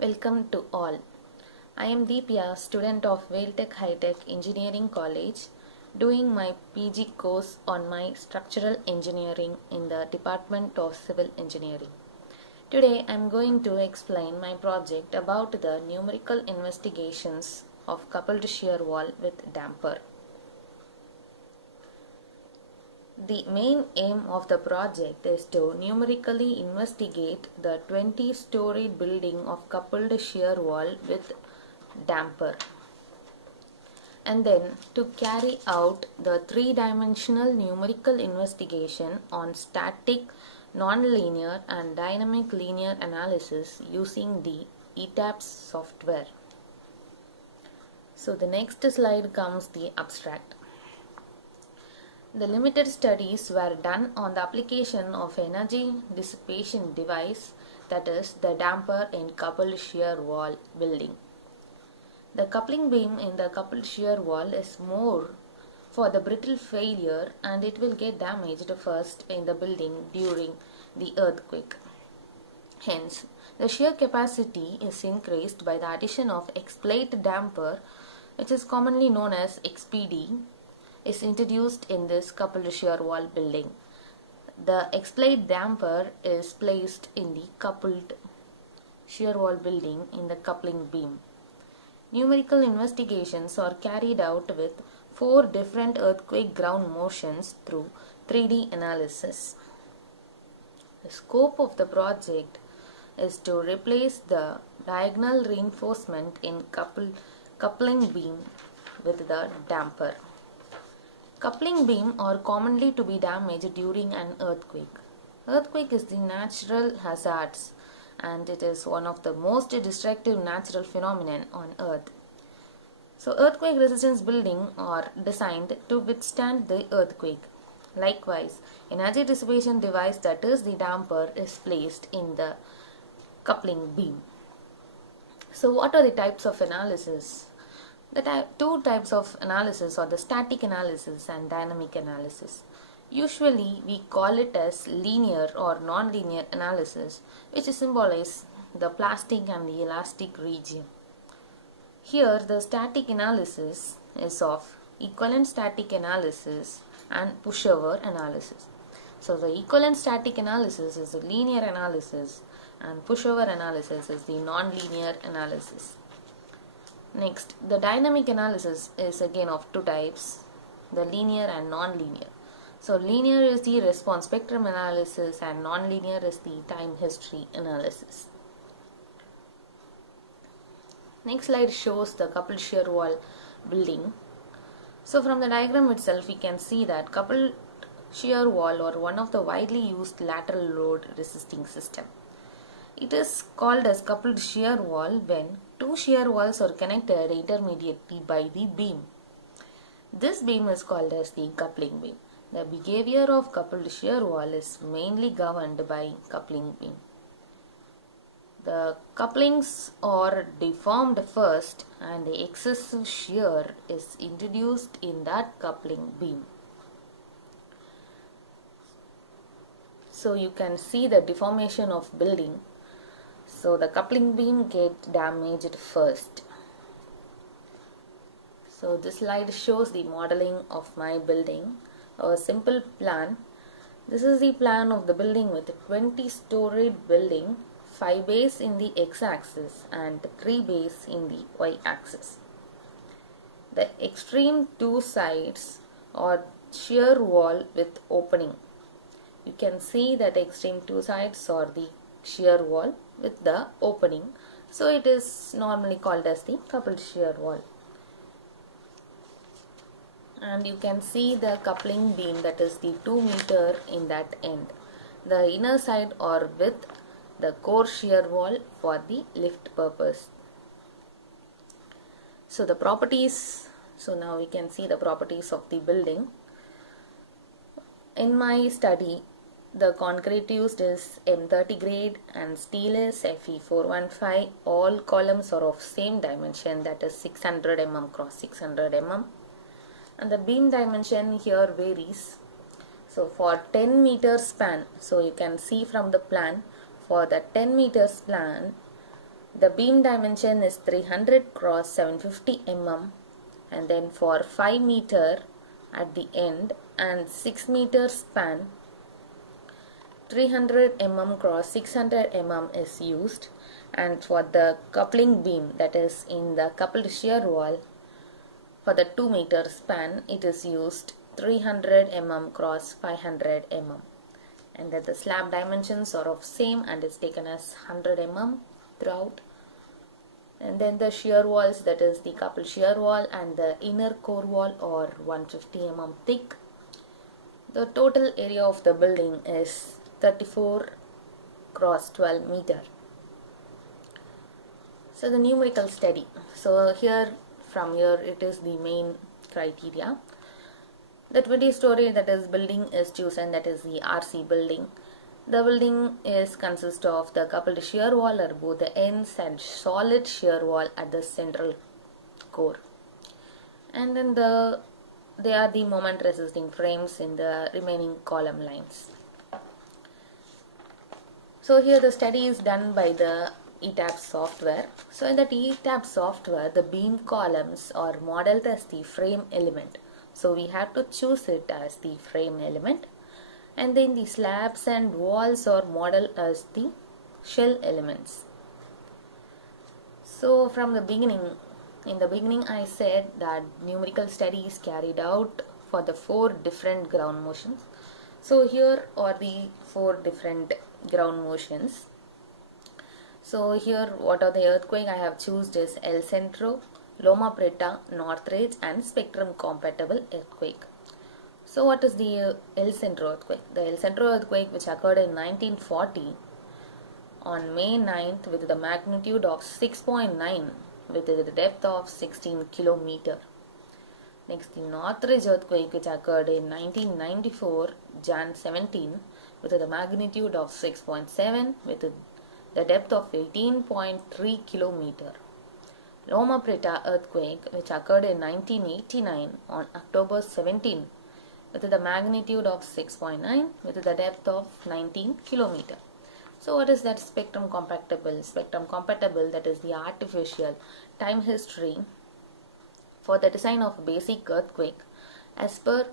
Welcome to all. I am Deepya, student of Vailtech High Tech Engineering College, doing my PG course on my structural engineering in the Department of Civil Engineering. Today I am going to explain my project about the numerical investigations of coupled shear wall with damper. The main aim of the project is to numerically investigate the 20-story building of coupled shear wall with damper, and then to carry out the three-dimensional numerical investigation on static, nonlinear and dynamic linear analysis using the ETABS software. So the next slide comes the abstract. The limited studies were done on the application of energy dissipation device, that is the damper in coupled shear wall building. The coupling beam in the coupled shear wall is more for the brittle failure and it will get damaged first in the building during the earthquake. Hence, the shear capacity is increased by the addition of X-plate damper, which is commonly known as XPD, is introduced in this coupled shear wall building. The X-plate damper is placed in the coupled shear wall building in the coupling beam. Numerical investigations are carried out with 4 different earthquake ground motions through 3D analysis. The scope of the project is to replace the diagonal reinforcement in coupling beam with the damper. Coupling beam are commonly to be damaged during an earthquake. Earthquake is the natural hazards and it is one of the most destructive natural phenomenon on earth. So earthquake resistance buildings are designed to withstand the earthquake. Likewise, energy dissipation device, that is the damper, is placed in the coupling beam. So what are the types of analysis? The two types of analysis are the static analysis and dynamic analysis. Usually we call it as linear or non-linear analysis, which symbolizes the plastic and the elastic region. Here the static analysis is of equivalent static analysis and pushover analysis. So the equivalent static analysis is the linear analysis and pushover analysis is the non-linear analysis. Next, the dynamic analysis is again of two types, the linear and non-linear. So linear is the response spectrum analysis and non-linear is the time history analysis. Next slide shows the coupled shear wall building. So from the diagram itself we can see that coupled shear wall are one of the widely used lateral load resisting system. It is called as coupled shear wall when two shear walls are connected intermediately by the beam. This beam is called as the coupling beam. The behavior of coupled shear wall is mainly governed by coupling beam. The couplings are deformed first and the excessive shear is introduced in that coupling beam. So you can see the deformation of building. So the coupling beam gets damaged first. So this slide shows the modeling of my building. A simple plan. This is the plan of the building with a 20-storied building, 5 bays in the x-axis and 3 bays in the y-axis. The extreme two sides are shear wall with opening. You can see that extreme two sides are the shear wall with the opening. So it is normally called as the coupled shear wall. And you can see the coupling beam, that is the 2 meter in that end. The inner side are with the core shear wall for the lift purpose. So the properties, so now we can see the properties of the building. In my study, the concrete used is M30 grade and steel is Fe415. All columns are of same dimension, that is 600 mm cross 600 mm. And the beam dimension here varies. So for 10 meters span, so you can see from the plan, for the 10 meters span, The beam dimension is 300 cross 750 mm, and then for 5 meter at the end and 6 meter span, 300 mm cross 600 mm is used, and for the coupling beam, that is in the coupled shear wall, for the 2 meter span it is used 300 mm cross 500 mm, and that the slab dimensions are of same and is taken as 100 mm throughout. And then the shear walls, that is the coupled shear wall and the inner core wall, are 150 mm thick. The total area of the building is 34 cross 12 meter. So the numerical study. So from here it is the main criteria. The 20-story that is building is chosen, that is the RC building. The building consists of the coupled shear wall at both the ends and solid shear wall at the central core. And then they are the moment resisting frames in the remaining column lines. So here the study is done by the ETAP software. So in the ETAP software, the beam columns are modeled as the frame element. So we have to choose it as the frame element. And then the slabs and walls are modeled as the shell elements. So from the beginning, in the beginning I said that numerical study is carried out for the 4 different ground motions. So here are the 4 different ground motions. So here what are the earthquake I have chosen is El Centro, Loma Prieta, Northridge and spectrum compatible earthquake. So what is the El Centro earthquake? The El Centro earthquake, which occurred in 1940 on May 9th with the magnitude of 6.9 with the depth of 16 km. Next, the Northridge earthquake, which occurred in 1994 Jan 17 with the magnitude of 6.7 with the depth of 18.3 km. Loma Prieta earthquake, which occurred in 1989 on October 17 with the magnitude of 6.9 with the depth of 19 km. So what is that spectrum compatible? Spectrum compatible, that is the artificial time history for the design of a basic earthquake as per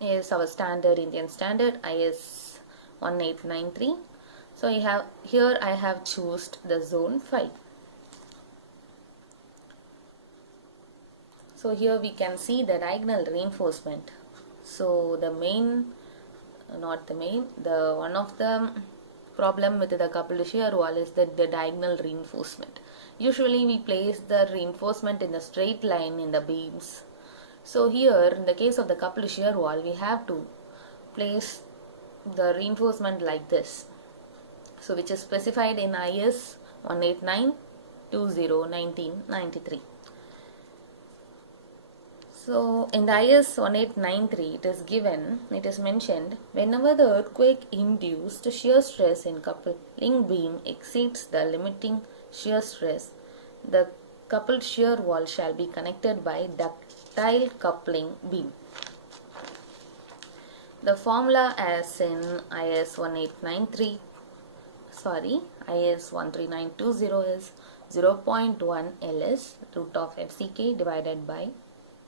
is our standard Indian standard IS 1893. So here I have chosen the zone 5. So here we can see the diagonal reinforcement. So the one of the problem with the coupled shear wall is that the diagonal reinforcement. Usually we place the reinforcement in the straight line in the beams. So here in the case of the coupled shear wall, we have to place the reinforcement like this. So which is specified in IS 189-20-1993. So in the IS 1893 it is mentioned, whenever the earthquake induced shear stress in coupling beam exceeds the limiting shear stress, the coupled shear wall shall be connected by ductile coupling beam. The formula as in IS 13920 is 0.1 ls root of FCK divided by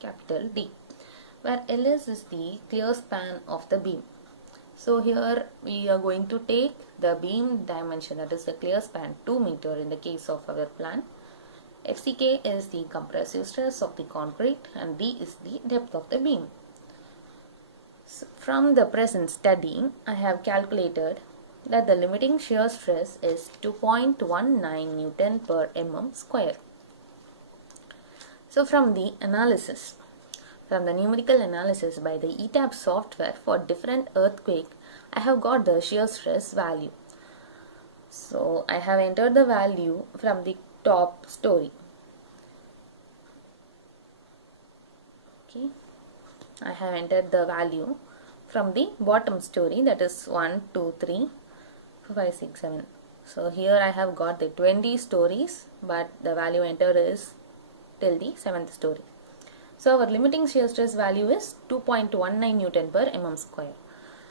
capital D, where ls is the clear span of the beam. So here we are going to take the beam dimension, that is the clear span 2 meter in the case of our plan. FCK is the compressive stress of the concrete and D is the depth of the beam. So from the present study, I have calculated that the limiting shear stress is 2.19 Newton per mm square. So from the numerical analysis by the ETAP software for different earthquake, I have got the shear stress value. So I have entered the value from the top story. Okay, I have entered the value from the bottom story, that is 1, 2, 3, 4, 5, 6, 7. So here I have got the 20 stories, but the value entered is till the 7th story. So our limiting shear stress value is 2.19 Newton per mm square.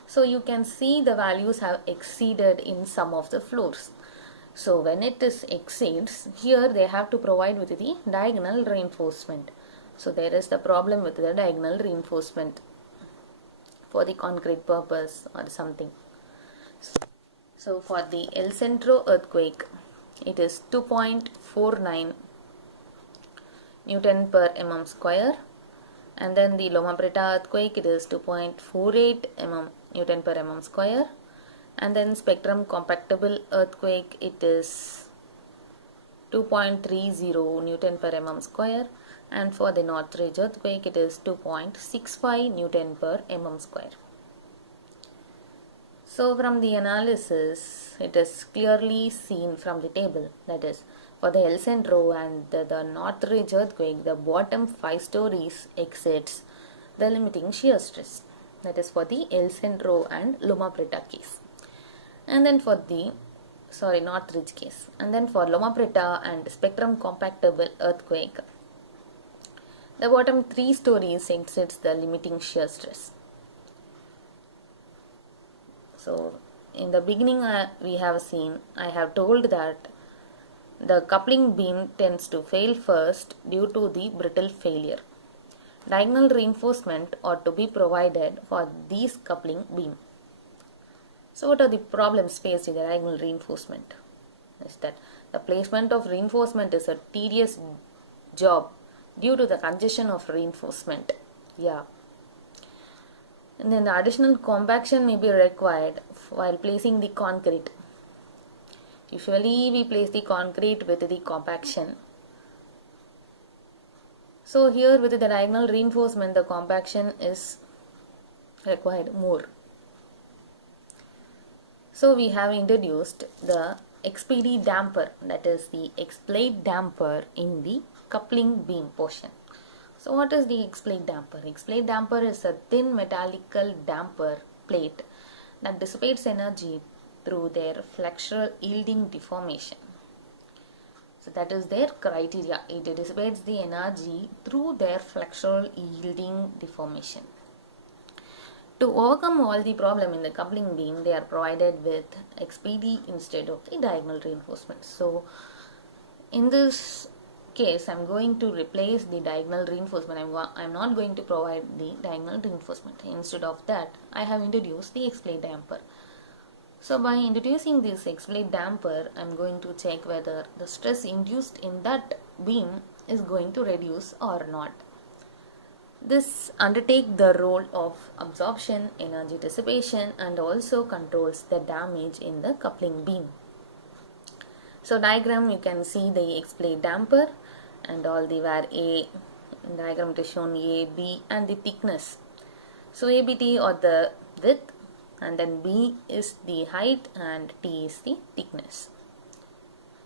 So you can see the values have exceeded in some of the floors. So when it is exceeds, here they have to provide with the diagonal reinforcement. So there is the problem with the diagonal reinforcement for the concrete purpose or something. So for the El Centro earthquake, it is 2.49 Newton per mm square, and then the Loma Prieta earthquake, it is 2.48 Newton per mm square, and then spectrum compactable earthquake, it is 2.30 Newton per mm square, and for the Northridge earthquake, it is 2.65 Newton per mm square. So from the analysis, it is clearly seen from the table, that is, for the El Centro and the Northridge earthquake, the bottom 5 stories exceeds the limiting shear stress. That is for the El Centro and Loma Prieta case. And then for the Northridge case. And then for Loma Prieta and spectrum compactable earthquake, the bottom 3 stories exceeds the limiting shear stress. So in the beginning we have seen, I have told that the coupling beam tends to fail first due to the brittle failure. Diagonal reinforcement ought to be provided for these coupling beam. So what are the problems faced in the diagonal reinforcement? Is that the placement of reinforcement is a tedious job due to the congestion of reinforcement. Yeah. And then the additional compaction may be required while placing the concrete. Usually we place the concrete with the compaction. So here with the diagonal reinforcement, the compaction is required more. So we have introduced the XPD damper, that is the X-plate damper in the coupling beam portion. So what is the X-plate damper? X-plate damper is a thin metallical damper plate that dissipates energy through their flexural yielding deformation. So that is their criteria. It dissipates the energy through their flexural yielding deformation. To overcome all the problem in the coupling beam, they are provided with XPD instead of the diagonal reinforcement. So in this case, I am going to replace the diagonal reinforcement. I am not going to provide the diagonal reinforcement. Instead of that, I have introduced the X-plate damper. So by introducing this X-plate damper, I am going to check whether the stress induced in that beam is going to reduce or not. This undertakes the role of absorption, energy dissipation, and also controls the damage in the coupling beam. So diagram, you can see the X-plate damper and all the where A diagram it is shown A, B and the thickness. So ABT or the width, and then B is the height and T is the thickness.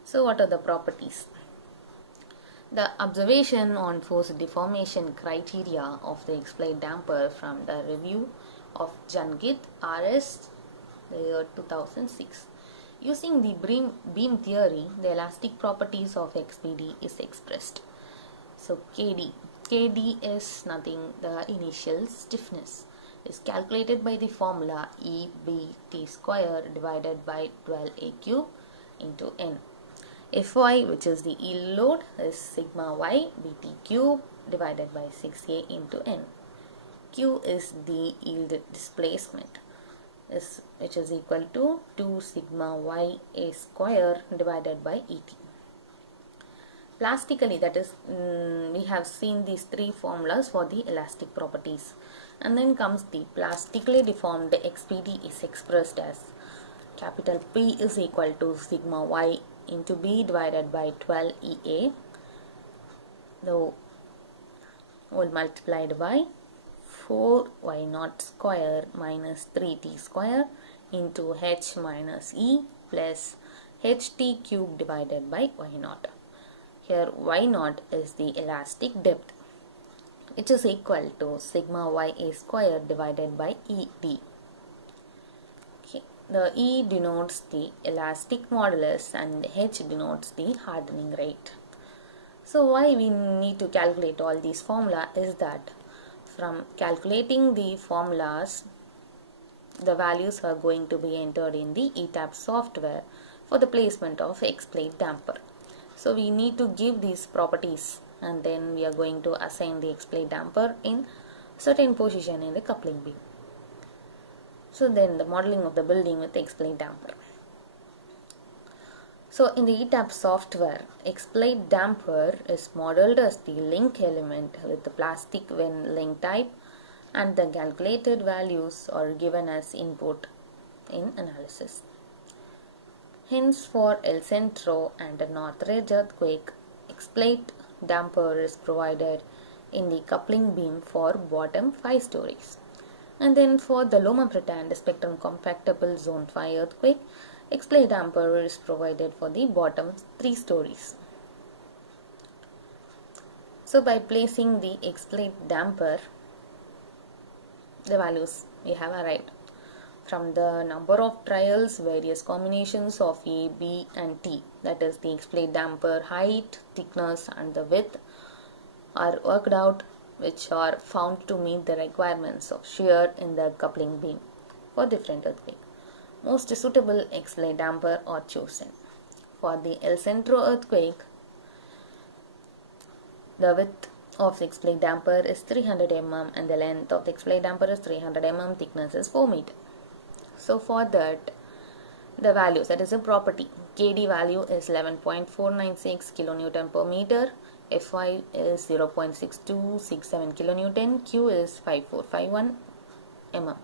So what are the properties? The observation on force deformation criteria of the X-plate damper from the review of Jungit RS the year 2006. Using the beam theory, the elastic properties of XPD is expressed. So KD is nothing, the initial stiffness is calculated by the formula EBT square divided by 12A cube into N. Fy, which is the yield load, is sigma y bt cube divided by 6A into N. Q is the yield displacement, which is equal to 2 sigma y a square divided by Et. Plastically, that is, we have seen these three formulas for the elastic properties. And then comes the plastically deformed XPD is expressed as capital P is equal to sigma y into B divided by 12 EA, the whole multiplied by 4y0 square minus 3t square into h minus e plus ht cube divided by y0. Here y0 is the elastic depth, which is equal to sigma ya square divided by Ed. The E denotes the elastic modulus and H denotes the hardening rate. So why we need to calculate all these formula is that from calculating the formulas, the values are going to be entered in the ETAP software for the placement of X plate damper. So we need to give these properties, and then we are going to assign the X plate damper in certain position in the coupling beam. So then the modeling of the building with X plate damper. So in the ETAP software, X plate damper is modeled as the link element with the plastic when link type, and the calculated values are given as input in analysis. Hence, for El Centro and the Northridge earthquake, X plate damper is provided in the coupling beam for bottom 5 stories. And then for the Loma Prieta and the spectrum compactable zone 5 earthquake, X plate damper is provided for the bottom 3 stories. So by placing the X plate damper, the values we have arrived. From the number of trials, various combinations of A, B and T, that is the X plate damper height, thickness and the width, are worked out, which are found to meet the requirements of shear in the coupling beam for different earthquake. Most suitable X plate damper are chosen. For the El Centro earthquake, the width of the X plate damper is 300 mm and the length of the X plate damper is 300 mm, thickness is 4 meter. So for that, the values, that is a property, KD value is 11.496 kilonewton per meter, Fy is 0.6267 kilonewton, Q is 5451 mm.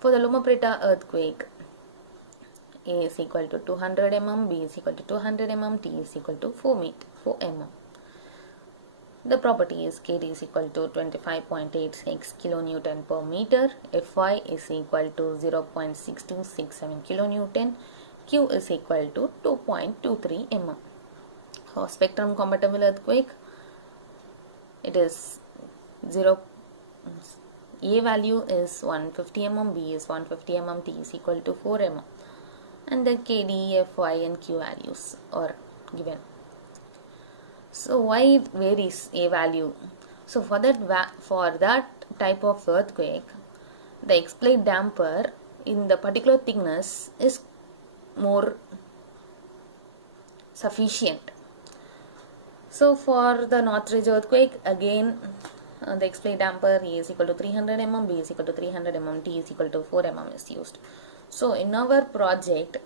For the Loma Prieta earthquake, A is equal to 200 mm, B is equal to 200 mm, T is equal to 4 mm. The property is KD is equal to 25.86 kilonewton per meter, Fy is equal to 0.6267 kilonewton, Q is equal to 2.23 mm. For spectrum compatible earthquake, it is A value is 150 mm, B is 150 mm, T is equal to 4 mm, and the KD, Fy and Q values are given. So why it varies A value? So for that type of earthquake, the X plate damper in the particular thickness is more sufficient. So for the Northridge earthquake, again the X plate damper A is equal to 300 mm, B is equal to 300 mm, T is equal to 4 mm is used. So in our project,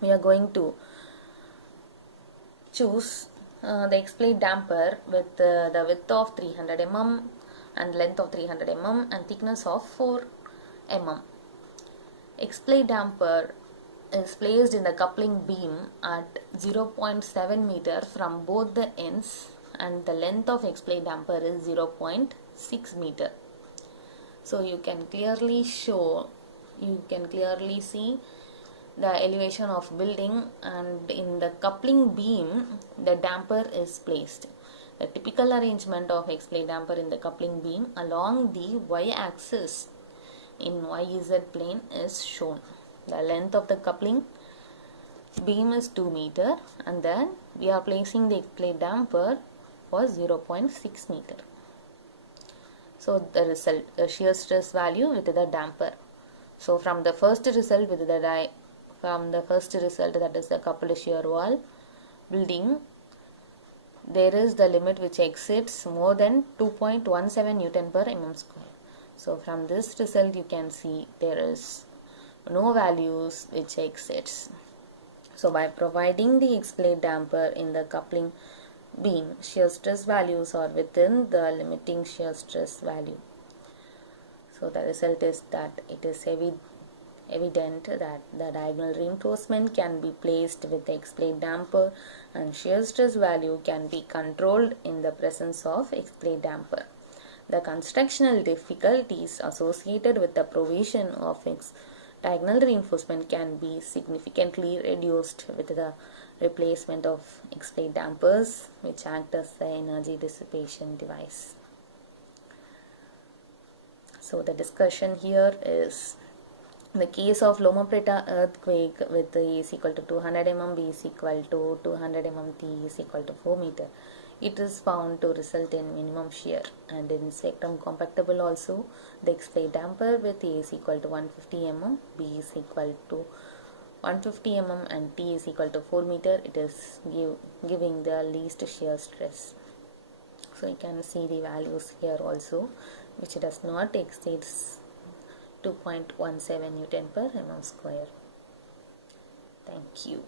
we are going to choose the X plate damper with the width of 300 mm and length of 300 mm and thickness of 4 mm. X plate damper is placed in the coupling beam at 0.7 meter from both the ends, and the length of X plate damper is 0.6 meter. So you can clearly see the elevation of building, and in the coupling beam the damper is placed. The typical arrangement of X plate damper in the coupling beam along the y-axis in YZ plane is shown. The length of the coupling beam is 2 meter, and then we are placing the X plate damper was 0.6 meter. So the result, the shear stress value with the damper. So from the first result that is the coupled shear wall building, there is the limit which exceeds more than 2.17 Newton per mm square. So from this result you can see there is no values which exceeds. So by providing the X plate damper in the coupling beam, shear stress values are within the limiting shear stress value. So the result is that it is evident that the diagonal reinforcement can be placed with the X plate damper and shear stress value can be controlled in the presence of X plate damper. The constructional difficulties associated with the provision of diagonal reinforcement can be significantly reduced with the replacement of X plate dampers, which act as the energy dissipation device. So the discussion here is the case of Loma Prieta earthquake with A is equal to 200 mm, B is equal to 200 mm, T is equal to 4 meter. It is found to result in minimum shear, and in spectrum compactable also the X plate damper with A is equal to 150 mm, B is equal to 150 mm and T is equal to 4 meter, it is giving the least shear stress. So you can see the values here also, which does not exceed 2.17 Newton per mm square. Thank you.